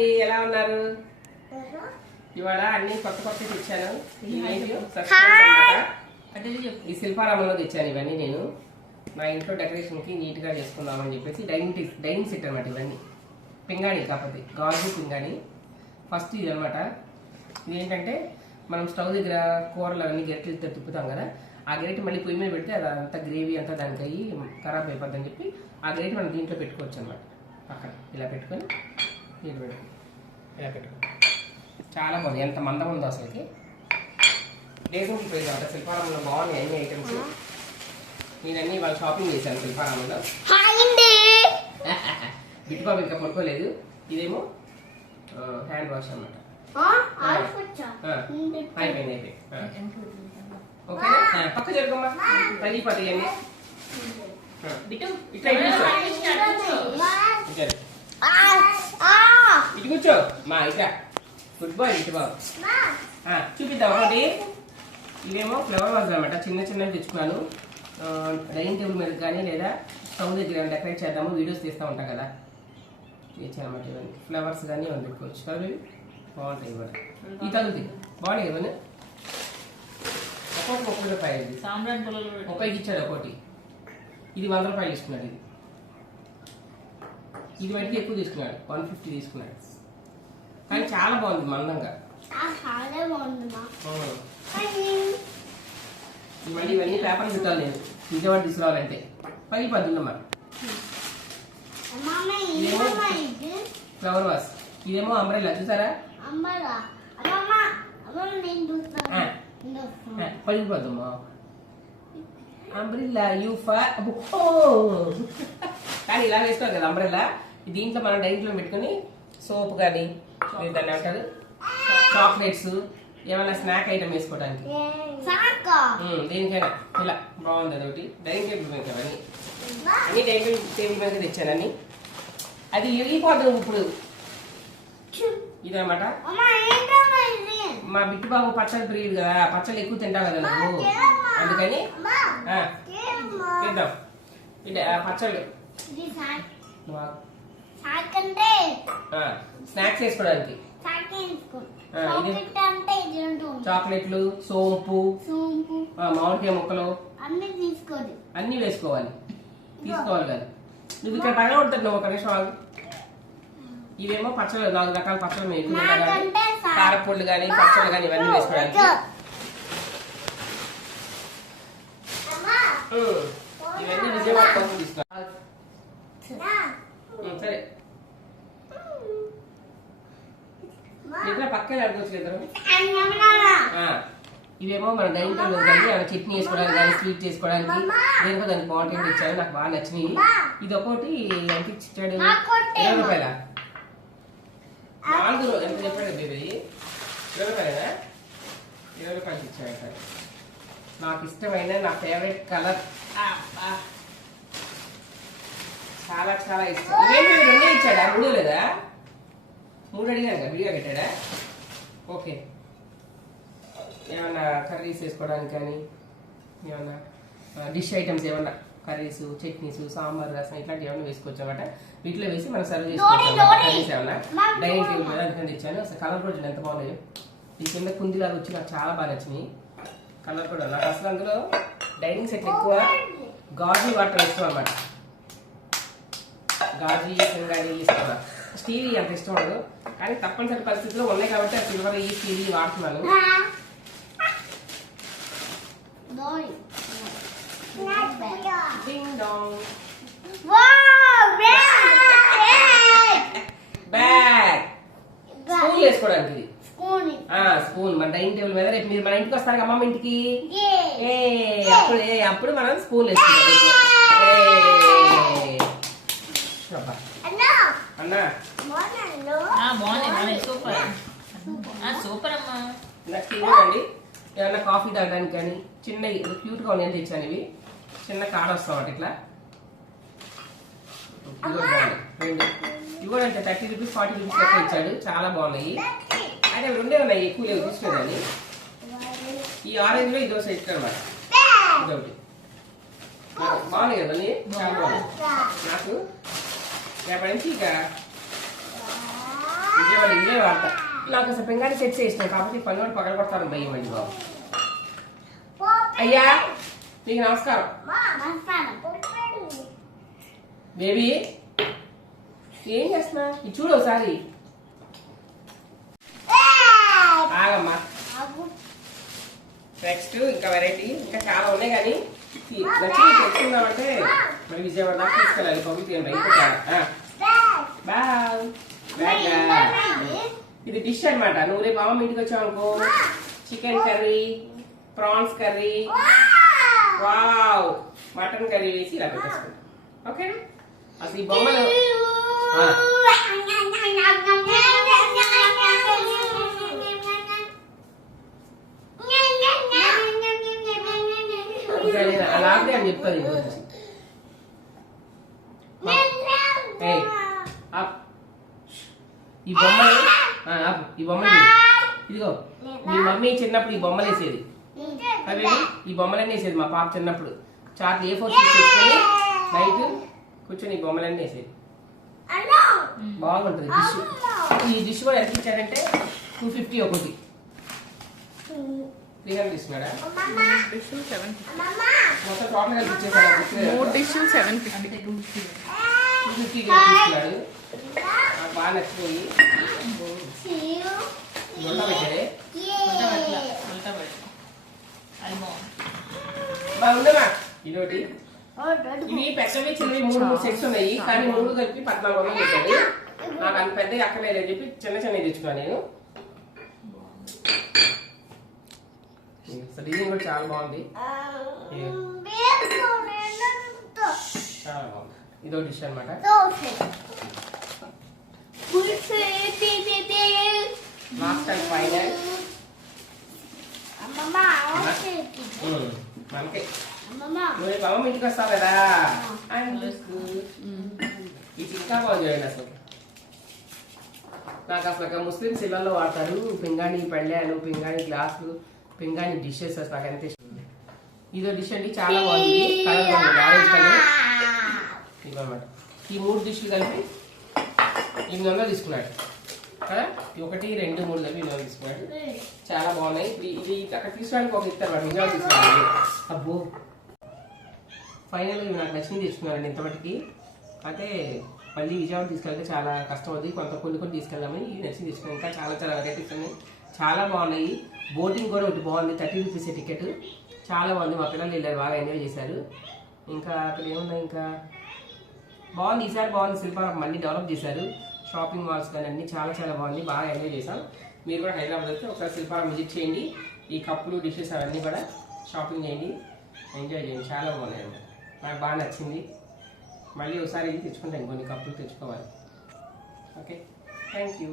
అండి ఎలా ఉన్నారు? ఇవాళ అన్ని కొత్త కొత్త తెచ్చాను. ఈ శిల్పారామంలో తెచ్చాను ఇవన్నీ నేను. మా ఇంట్లో డెకరేషన్కి నీట్గా చేసుకుందామని చెప్పేసి డైనింగ్ డైనింగ్ సెట్ అనమాట ఇవన్నీ. పింగాణి కాకపోతే గాజు పింగాణి. ఫస్ట్ ఇది అనమాట ఇది ఏంటంటే మనం స్టవ్ దగ్గర కూరలు అవన్నీ గరిటెలతో తిప్పుతాం కదా ఆ గరిటె మళ్ళీ పొయ్యి మీద పెడితే అది అంతా గ్రేవీ అంతా దానికి అయ్యి ఖరాబ్ అయిపోద్దని చెప్పి ఆ గరిటె మనం దీంట్లో పెట్టుకోవచ్చు అనమాట పక్కన ఇలా పెట్టుకొని దీంట్లో పెట్టుకో ఇలా పెట్టుకో. చాలా బాగుంది. ఎంత మందం ఉందో అసలుకి డేసింగ్ ప్రైజ్ అంట శిల్పారామంలో బాగున్నాయి అన్ని ఐటమ్స్ నేనన్నీ వాళ్ళు షాపింగ్ చేశాను శిల్పారామంలో. బిట్టుబాబు ఇంకా పడుకోలేదు. ఇదేమో హ్యాండ్ వాష్ అనమాట అయిపోయింది అయిపోయింది. ఓకే పక్క జరుగుమ్మా తగిలిపోతాయి అన్ని బిట్టు ఇట్లా ఇటు కూర్చో. మా ఇక. బాయ్ ఇటు బాబు. చూపిద్దాం ఒకటి. ఇవేమో ఫ్లవర్ వాజ్ అనమాట చిన్న చిన్నవి తెచ్చుకున్నాను. డైనింగ్ టేబుల్ మీద కానీ లేదా స్టవ్ దగ్గర డెకరేట్ చేద్దాము. వీడియోస్ తీస్తూ ఉంటాం కదా. తెచ్చానమాట ఇవన్నీ. ఫ్లవర్స్ కానీ పెట్టుకోవచ్చు. కదా బాగుంటాయి ఇవన్నీ ఈ తగులుతాయి బాగున్నాయి ఇవన్నీ? ఒక్కొక్కటి ముప్పై రూపాయలు సాంబ్రాన్. ముప్పైకి ఇచ్చాడు ఒకటి ఇది వంద రూపాయలు తీసుకున్నాడు ఇది. ఇది మటుకు ఎక్కువ తీసుకున్నాడు. వన్ ఫిఫ్టీ తీసుకున్నాడు. కానీ చాలా బాగుంది మందంగా. చాలా బాగుంది మళ్ళీ ఇవన్నీ పేపర్ చుట్టాలి నేను. విజయవాడ తీసుకురావాలంటే. పై పద్దున్నమాట ఫ్లవర్ వాస్. ఇదేమో అంబ్రెల్లా. చూసారా. పడిపోద్దమ్మా అంబ్రిల్లా యూ ఫర్ కానీ ఇలా వేసుకోవాలి కదా అంబ్రెల్లా. దీంట్లో మనం డైనింగ్లో పెట్టుకొని సోప్ కానీ దాన్ని ఏమంటారు? చాక్లెట్స్ ఏమైనా స్నాక్ ఐటమ్ వేసుకోవడానికి. దేనికైనా. ఇలా బాగుంది అదొకటి. డైనింగ్ టేబుల్ మీద అవన్నీ అన్ని. డైనింగ్ టేబుల్ మీద తెచ్చానని అది ఇరిగిపోతుంది ఇప్పుడు. ఇదన్నమాట. అమ్మ ఏంటమ్మా ఇది? మా బిట్టు బాబు పచ్చడి ప్రియుడు కదా. పచ్చళ్ళు ఎక్కువ తింటావు కదా నువ్వు. అందుకని ఆ, పచ్చళ్ళు. స్నాక్స్ వేసుకోవడానికి. చాక్లెట్లు సోంపు మామిడికాయ ముక్కలు. అన్ని వేసుకోవాలి. తీసుకోవాలి కదా. నువ్వు ఇక్కడ పైన ఉంటుంది నువ్వు ఒక నిమిషం ఆగు. ఇవేమో పచ్చళ్ళు నాలుగు రకాల పచ్చళ్ళు మేము కారపొళ్ళు కానీ పచ్చళ్ళు కానీ ఇవన్నీ వేసుకోవడానికి. ఇవన్నీ విజయవాడ కోసం తీసుకున్నా నా ఉమ్, సరే ఇక్కడ ఇద్దరు? ఇవేమో మన డైనింగ్ టేబుల్ కానీ ఏమైనా చట్నీ వేసుకోవడానికి కానీ స్వీట్ చేసుకోవడానికి దేనికో దానికి బాగుంటుంది ఇచ్చాడు నాకు బాగా నచ్చినాయి ఇది ఒకటి ఎంత ఇచ్చాడు? ఇరవై రూపాయల? నాలుగు ఎంత చెప్పాడు బేబీ? ఇరవై రూపాయలేనా? ఇరవై రూపాయలకి ఇచ్చాడు సార్ నాకు ఇష్టమైన నా ఫేవరెట్ కలర్. చాలా చాలా ఇష్టం. రెండే ఇచ్చాడా? మూడు లేదా? మూడు అడిగాను కదా విడిగా పెట్టాడా? ఓకే. ఏమన్నా కర్రీస్ వేసుకోవడానికి కానీ ఏమన్నా డిష్ ఐటమ్స్ ఏమన్నా కర్రీస్ చట్నీస్ సాంబార్ రసం ఇట్లాంటివి ఏమన్నా వేసుకోవచ్చు అనమాట వీటిలో వేసి మనం సర్వ్ చేసుకోవచ్చు. కర్రీస్ ఏమన్నా? డైనింగ్. టేబుల్ మీద అందుకని తెచ్చాను అసలు కలర్ కూడా ఎంత బాగున్నాయో. ఈ కింద కుందిలాగా వచ్చి నాకు చాలా బాగా నచ్చినాయి. కలర్ కూడా నాకు అసలు అందులో డైనింగ్ సెట్ ఎక్కువ గాజు వాటర్ ఇష్టం అన్నమాట. గాజు సింగాడి ఇష్టం. స్టీల్ అంత ఇష్టం ఉండదు. కానీ తప్పనిసరి పరిస్థితుల్లో ఉన్నాయి కాబట్టి ఆ సిల్వర్ ఈ స్టీల్ వాడుతున్నాను. స్పూన్ వేసుకోవడానికి స్పూన్ ఆ స్పూన్ మన డైనింగ్ టేబుల్ మీద రేపు మీరు మన ఇంటికి వస్తారు కదా అమ్మమ్మ ఇంటికి? అప్పుడు అప్పుడు మనం స్పూన్ వేసుకుంటాం. అన్నా. బాగున్నాయి సూపర్. ఆ, సూపర్ అమ్మా ఏమన్నా కాఫీ తాగడానికి కానీ చిన్న క్యూట్గా ఉన్నాయని తెచ్చాను ఇవి. చిన్న కాడ వస్తాం ఇట్లా. రెండు ఇవి కూడా అంటే థర్టీ రూపీస్ ఫార్టీ రూపీస్ లెక్క ఇచ్చాడు. చాలా బాగున్నాయి. అయితే అవి రెండే ఉన్నాయి ఎక్కువ లేవు తీసుకోండి ఈ ఆరెంజ్లో ఇది సెట్ అనమాట ఇదొకటి. బాగున్నాయి కదా అన్నీ? చాలా బాగున్నాయి. నాకు రేపటి నుంచి ఇక విజయవాడ వాళ్ళు నాకు అసలు పింగాణి సెట్ ఇష్టం? కాబట్టి పని వాళ్ళు పగల కొడతాను భయం అండి బాబు. అయ్యా నీకు నమస్కారం. బేబీ ఏం చేస్తున్నా ఇది చూడు ఒకసారి. ఆగమ్మా. నెక్స్ట్ ఇంకా వెరైటీ ఇంకా చాలా ఉన్నాయి కానీ ఈ నచ్చి మరి విజయవాడ దాకా తీసుకెళ్ళాలి పబ్లిక్ బాయ్. ఇది డిష్ అన్నమాట. నువ్వు రేపు అమ్మ ఇంటికి వచ్చావు అనుకో. Chicken curry prawns curry. Wow. Mutton curry వేసి ఇలా పెట్టేసుకుంటాం ఓకే అసలు ఈ బొమ్మలు ఆ. ఇంకా నేను అలాగే అని చెప్తాను ఈ గురించి ఏయ్, అప్. ఈ బొమ్మలు ఆపు. ఈ బొమ్మలు. ఇదిగో మీ మమ్మీ చిన్నప్పుడు ఈ బొమ్మలు వేసేది. అవి ఈ బొమ్మలన్నీ వేసేది మా పాప చిన్నప్పుడు. Chart A four sheet night కూర్చొని ఈ బొమ్మలన్నీ వేసేది. బాగుంటుంది. డిష్. ఈ డిష్ కూడా ఎంత ఇచ్చారంటే టూ ఫిఫ్టీ ఒకటి. త్రీ హండ్రెడ్ ఇస్తున్నాడా డిష్ సెవెన్ మొత్తం టోటల్ కలిపి ఇచ్చేసాడు మూడు dish seven fifty. Two fifty ఇస్తున్నాడు నాకు బాగా నచ్చిపోయి దొండ పెట్టాడే బాగుందమ్మా ఇదొకటి. ఇవి పెద్దవి చిన్నవి మూడు మూడు సెట్స్ ఉన్నాయి. కానీ మూడు కలిపి పద్నాలుగు వందలు పెట్టాడు నాకు అంత పెద్దవి అక్కర్లేదు అని చెప్పి చిన్న చిన్నవి తెచ్చుకున్నాను నేను. డిజైన్ కూడా చాలా బాగుంది. చాలా బాగుంది. ఇదో డిష్ అనమాట లాస్ట్ అండ్ ఫైనల్ మనకే. అమ్మమ్మ. ఇంటికి వస్తావు కదా. ఇది ఇంకా బాగుంది చూడండి అసలు. నాకు అసలు ముస్లిమ్స్ ఇళ్ళలో వాడతారు. పింగాణి పళ్ళాలు పింగాణి గ్లాసులు పింగాణి డిషెస్ అసలు నాకు ఎంత ఇష్టం. ఇదో డిష్ అండి చాలా బాగుంది. ఇది. కలర్ బాగుంది. ఆరెంజ్ కలర్ ఇవన్నమాట ఈ మూడు డిష్లు కలిపి ఎనిమిది వందలు తీసుకున్నాడు. ఒకటి రెండు మూడు కలిపి ఎనిమిది తీసుకున్నాడు. చాలా బాగున్నాయి. ఇది అక్కడ తీసుకోవడానికి ఒక ఇస్తారు వాడు విజయవాడ తీసుకున్నాడు. అబ్బో. ఫైనల్ నాకు నచ్చింది తెచ్చుకున్నానండి ఇంతమటికి అయితే మళ్ళీ విజయవాడ తీసుకెళ్తే చాలా కష్టం అవుతుంది కొంత కొన్ని కొన్ని తీసుకెళ్దామని ఇవి నచ్చింది తీసుకున్నాం ఇంకా చాలా చాలా వెరైటీస్ ఉన్నాయి. చాలా బాగున్నాయి. బోటింగ్ కూడా ఒకటి బాగుంది. Thirty rupees ticket. చాలా బాగుంది. మా పిల్లలు వెళ్ళారు. బాగా ఎంజాయ్ చేశారు. ఇంకా అక్కడ ఏమున్నాయి ఇంకా? బాగుంది. ఈసారి బాగుంది. శిల్పారాం మళ్ళీ డెవలప్ చేశారు. షాపింగ్ మాల్స్ కానీ అన్ని చాలా చాలా బాగుంది. బాగా ఎంజాయ్ చేశాం. మీరు కూడా హైదరాబాద్ వస్తే ఒకసారి శిల్పారాం విజిట్ చేయండి. ఈ కప్పులు డిషెస్ అవన్నీ కూడా షాపింగ్ చేయండి. ఎంజాయ్ చేయండి. చాలా బాగున్నాయి నాకు బాగా నచ్చింది. మళ్ళీ ఒకసారి ఇది తెచ్చుకుంటాను కొన్ని కప్పులు తెచ్చుకోవాలి. ఓకే. Thank you.